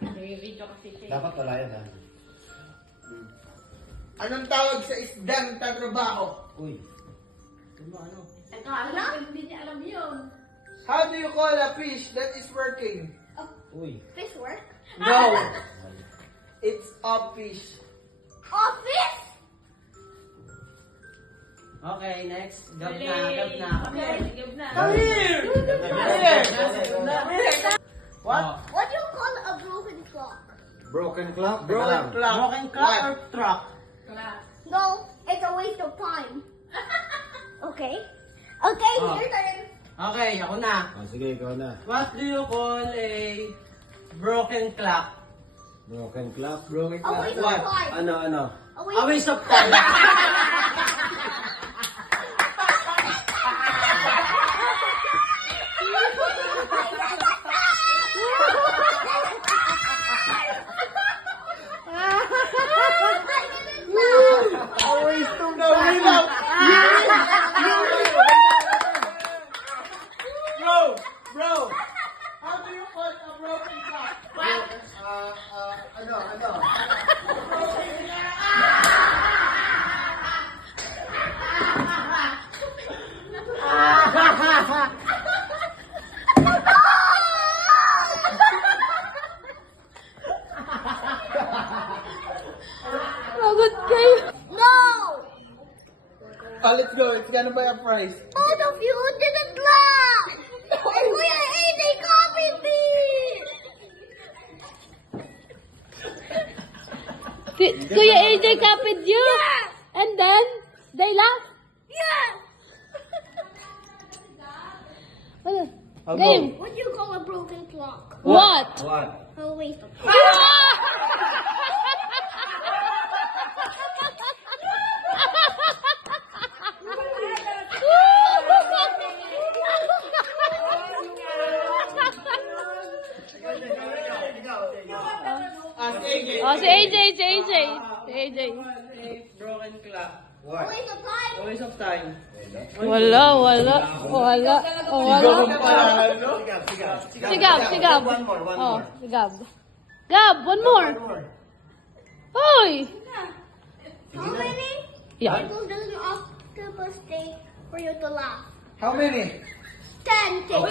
Video kasi siya. Dapat wala yan ha. Anong tawag sa isdang tatrabaho? Uy. Ano? Akala, hindi niya alam yun. How do you call a fish that is working? Uy. Fish work? No. It's a fish. Office? Okay, next. Gab na, Yay! gab na. Okay, gab na. Come here! What? What do you call a broken clock? Broken clock? Teka Broken lang. clock. Broken clock What? or truck? Class. No, it's a waste of time. Okay? Okay, Oh. your turn. Okay, ako na. Oh, sige, ikaw na. What do you call a broken clock? Broken clock? Broken A clock. waste of What? time. Ano? A A waste of time. Always to go without. Bro. How do you call a broken clock? Ano? Pagod kayo. No! Let's go. It's gonna buy a prize. Both of you didn't laugh! And Kuya AJ copied me! Kuya AJ copied you? Yeah! And then, they laugh? Yeah! Ano? I'll Game. What do you call a broken clock? What? What? A waste of time. AJ. Oh, si AJ, si AJ. Si AJ. A broken clock. A What? waste of time. A waste of time. Wala. Sigawang pala, no? Sigab. One more. Oh, sigab. Gab, one more. Hoy! How many Yeah. people does an octopus take for you to laugh? How many? 10 things.